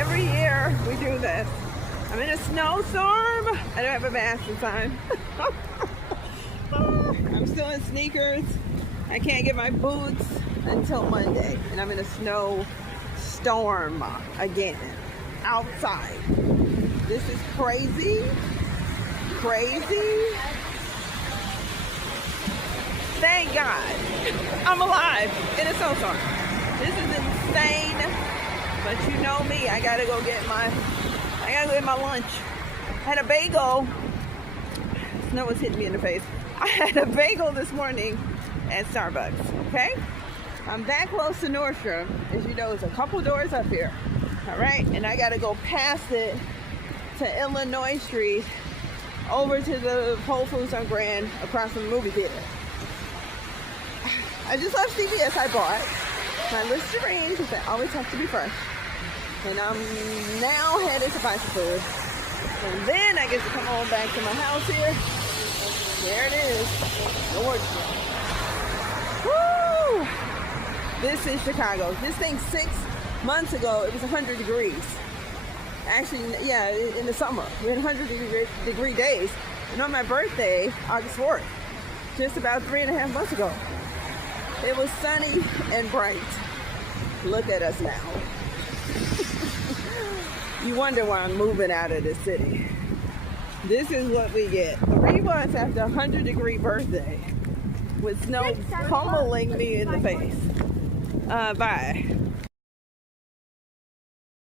Every year we do this. I'm in a snowstorm. I don't have a mask this time. I'm still in sneakers. I can't get my boots until Monday. And I'm in a snowstorm again. Outside. This is crazy. Crazy. Thank God I'm alive in a snowstorm. This is insane. But you know me, I gotta go get my lunch. I had a bagel. Snow was hitting me in the face. I had a bagel this morning at Starbucks, okay? I'm that close to Nordstrom. As you know, it's a couple doors up here. All right, and I gotta go past it to Illinois Street over to the Whole Foods on Grand across from the movie theater. I just left CVS. I bought my Listerine because I always have to be fresh. And I'm now headed to buy some food. And then I get to come on back to my house here. There it is. Nordstrom. Woo! This is Chicago. This thing 6 months ago, it was 100 degrees. Actually, yeah, in the summer. We're in 100-degree days. And on my birthday, August 4th, just about 3.5 months ago, it was sunny and bright. Look at us now. You wonder why I'm moving out of the city. This is what we get. 3 months after a 100-degree birthday with snow pummeling me in the face. Bye.